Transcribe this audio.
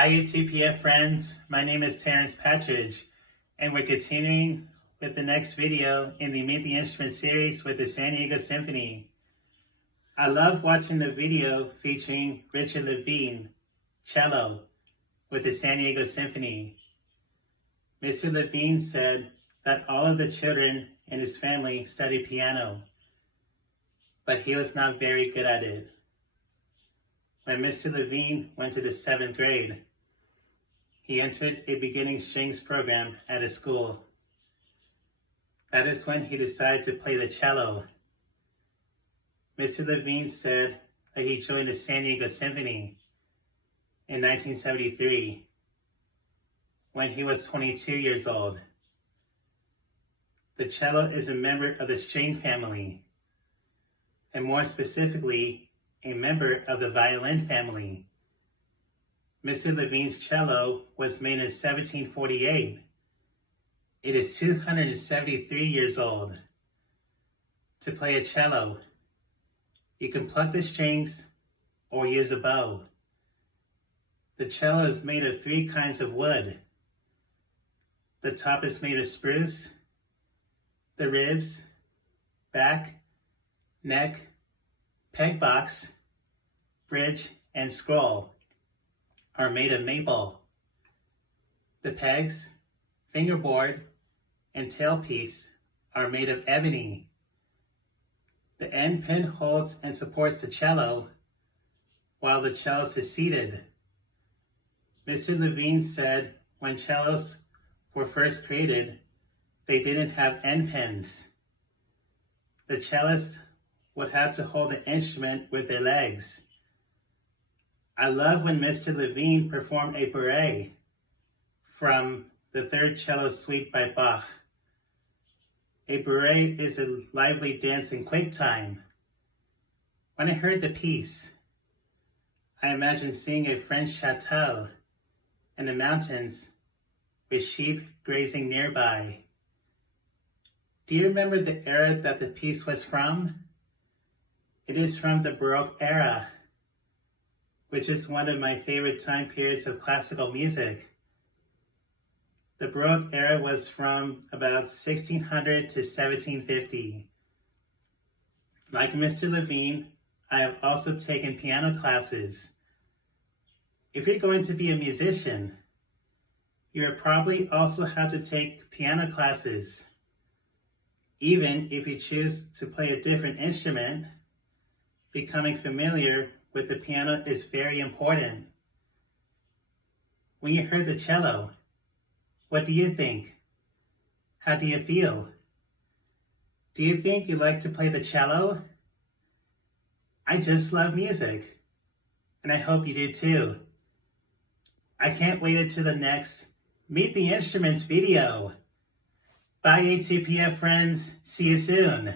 Hi UTPF friends, my name is Terrence Patridge, and we're continuing with the next video in the Meet the Instrument series with the San Diego Symphony. I love watching the video featuring Richard Levine, cello, with the San Diego Symphony. Mr. Levine said that all of the children in his family studied piano, but he was not very good at it. When Mr. Levine went to the 7th grade, he entered a beginning strings program at his school. That is when he decided to play the cello. Mr. Levine said that he joined the San Diego Symphony in 1973 when he was 22 years old. The cello is a member of the string family, and more specifically, a member of the violin family. Mr. Levine's cello was made in 1748. It is 273 years old. To play a cello, you can pluck the strings or use a bow. The cello is made of 3 kinds of wood. The top is made of spruce. The ribs, back, neck, peg box, bridge, and scroll are made of maple. The pegs, fingerboard, and tailpiece are made of ebony. The end pin holds and supports the cello while the cellist is seated. Mr. Levine said when cellos were first created, they didn't have end pins. The cellist would have to hold the instrument with their legs. I love when Mr. Levine performed a bourrée from the Third Cello Suite by Bach. A bourrée is a lively dance in quick time. When I heard the piece, I imagined seeing a French chateau in the mountains with sheep grazing nearby. Do you remember the era that the piece was from? It is from the Baroque era, which is one of my favorite time periods of classical music. The Baroque era was from about 1600 to 1750. Like Mr. Levine, I have also taken piano classes. If you're going to be a musician, you will probably also have to take piano classes. Even if you choose to play a different instrument, becoming familiar with the piano is very important. When you heard the cello, what do you think? How do you feel? Do you think you like to play the cello? I just love music, and I hope you do too. I can't wait until the next Meet the Instruments video. Bye ATPF friends, see you soon.